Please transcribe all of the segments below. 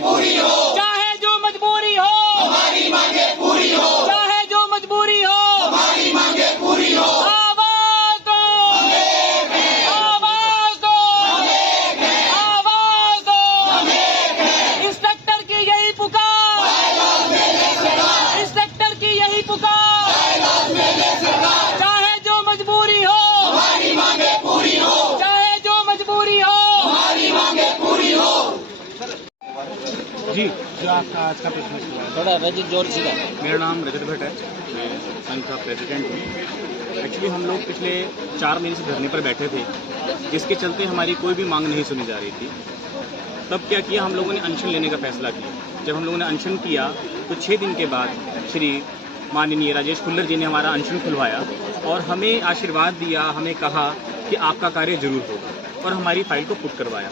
पूरी हो, चाहे जो मजबूरी हो हमारी मांगे पूरी हो, चाहे जो मजबूरी हो हमारी मांगे पूरी हो। आवाज दो, आवाज दो, आवाज दो। इंस्पेक्टर की यही पुकार, इंस्पेक्टर की यही पुकार, चाहे जो मजबूरी हो हमारी मांगे पूरी हो, चाहे जो मजबूरी हो। हमारी मांगे पूरी हो। जी, जो आपका आज का बिजनेस हुआ है। थोड़ा रजत जोर से। मेरा नाम रजत भट्ट है, मैं संघ का प्रेसिडेंट हूँ। एक्चुअली हम लोग पिछले 4 महीने से धरने पर बैठे थे, जिसके चलते हमारी कोई भी मांग नहीं सुनी जा रही थी। तब क्या किया, हम लोगों ने अनशन लेने का फैसला किया। जब हम लोगों ने अनशन किया तो 6 दिन के बाद श्री माननीय राजेश खुल्लर जी ने हमारा अनशन खुलवाया और हमें आशीर्वाद दिया, हमें कहा कि आपका कार्य जरूर होगा और हमारी फाइल को पुट करवाया।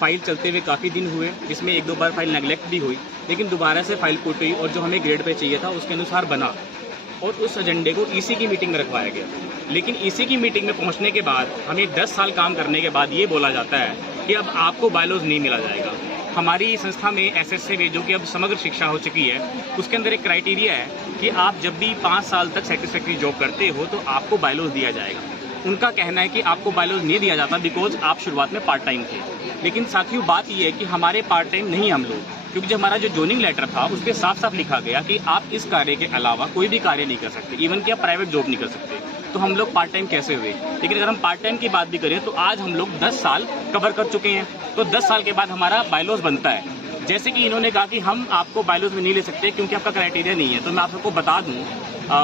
फाइल चलते हुए काफ़ी दिन हुए, जिसमें 1-2 बार फाइल नेगलेक्ट भी हुई, लेकिन दोबारा से फाइल पुट हुई और जो हमें ग्रेड पे चाहिए था उसके अनुसार बना और उस एजेंडे को ईसी की मीटिंग में रखवाया गया। लेकिन ईसी की मीटिंग में पहुंचने के बाद हमें 10 साल काम करने के बाद ये बोला जाता है कि अब आपको बायलॉज नहीं मिला जाएगा। हमारी संस्था में एसएसए में, जो कि अब समग्र शिक्षा हो चुकी है, उसके अंदर एक क्राइटेरिया है कि आप जब भी 5 साल तक सेटिस्फैक्ट्री जॉब करते हो तो आपको बायलॉज दिया जाएगा। उनका कहना है कि आपको बायलॉज नहीं दिया जाता बिकॉज आप शुरुआत में पार्ट टाइम थे। लेकिन साथियों, बात यह है कि हमारे पार्ट टाइम नहीं हम लोग, क्योंकि जब हमारा जो जोनिंग लेटर था उस पर साफ साफ लिखा गया कि आप इस कार्य के अलावा कोई भी कार्य नहीं कर सकते, इवन कि आप प्राइवेट जॉब नहीं कर सकते। तो हम लोग पार्ट टाइम कैसे हुए? लेकिन अगर हम पार्ट टाइम की बात भी करें तो आज हम लोग 10 साल कवर कर चुके हैं। तो 10 साल के बाद हमारा बायलॉज बनता है। जैसे कि इन्होंने कहा कि हम आपको बायलॉज में नहीं ले सकते क्योंकि आपका क्राइटेरिया नहीं है, तो मैं आप सबको बता दूं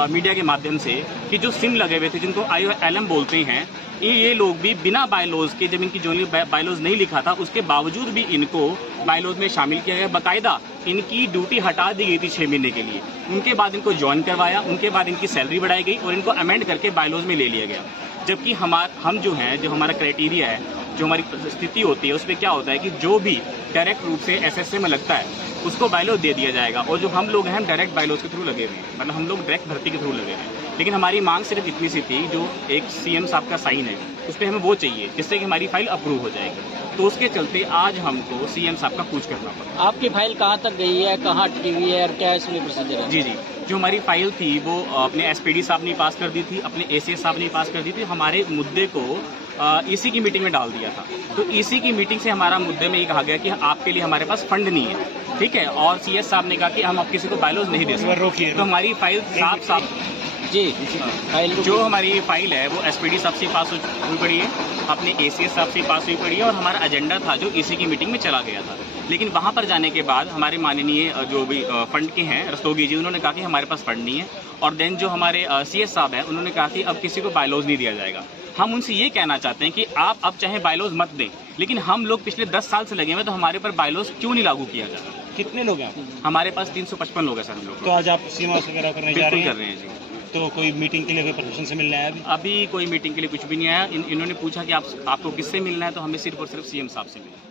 मीडिया के माध्यम से कि जो सिम लगे हुए थे, जिनको IOLM बोलते हैं, ये लोग भी बिना बायलॉज के, जब इनकी जोनिंग बायलॉज नहीं लिखा था उसके बावजूद भी इनको बायलॉज में शामिल किया गया। बाकायदा इनकी ड्यूटी हटा दी गई थी 6 महीने के लिए। उनके बाद इनको ज्वाइन करवाया, उनके बाद इनकी सैलरी बढ़ाई गई और इनको अमेंड करके बायलॉज में ले लिया गया। जबकि हम जो हैं, जो हमारा क्राइटेरिया है, जो हमारी स्थिति होती है, उसमें क्या होता है कि जो भी डायरेक्ट रूप से एसएसए में लगता है उसको बायलॉज दे दिया जाएगा। और जो हम लोग हैं, हम डायरेक्ट बायलॉज के थ्रू लगे हुए हैं, मतलब हम लोग डायरेक्ट भर्ती के थ्रू लगे हुए हैं। लेकिन हमारी मांग सिर्फ इतनी सी थी, जो एक सीएम साहब का साइन है उस पर हमें वो चाहिए, जिससे कि हमारी फाइल अप्रूव हो जाएगी। तो उसके चलते आज हमको सीएम साहब का पूछ करना पड़ा। आपकी फाइल कहाँ तक गई है, कहाँ अटकी हुई है और क्या इसमें प्रोसीजर है? जी, जो हमारी फाइल थी वो अपने एसपीडी साहब ने पास कर दी थी, अपने एसीएस साहब ने पास कर दी थी। हमारे मुद्दे को ईसी की मीटिंग में डाल दिया था। तो ईसी की मीटिंग से हमारा मुद्दे में ये कहा गया कि आपके लिए हमारे पास फंड नहीं है, ठीक है। और सीएस साहब ने कहा कि हम अब किसी को बायलॉज नहीं दे सकते। तो हमारी फाइल साफ जी, फाइल जो हमारी फाइल है वो एसपीडी साहब से पास हुई पड़ी है, अपने एसीएस साहब से पास हुई पड़ी है और हमारा एजेंडा था जो ईसी की मीटिंग में चला गया था। लेकिन वहां पर जाने के बाद हमारे माननीय जो भी फंड के हैं, रस्तोगी जी, उन्होंने कहा कि हमारे पास फंड नहीं है। और देन जो हमारे सीएस साहब हैं, उन्होंने कहा कि अब किसी को बायलॉज नहीं दिया जाएगा। हम उनसे ये कहना चाहते हैं कि आप अब चाहे बायलॉज मत दें, लेकिन हम लोग पिछले 10 साल से लगे हुए, तो हमारे ऊपर बायलॉज क्यों नहीं लागू किया जाता? कितने लोग हैं? हमारे पास 355 लोग हैं सर हम लोग। तो आज आप सीमा वगैरह करने जा रहे हैं? कर रहे हैं जी। तो कोई मीटिंग के लिए कोई प्रशासन से मिलना है अभी कोई मीटिंग के लिए कुछ भी नहीं आया। इन्होंने पूछा कि आपको किससे मिलना है, तो हमें सिर्फ और सिर्फ सीएम साहब से मिलना है।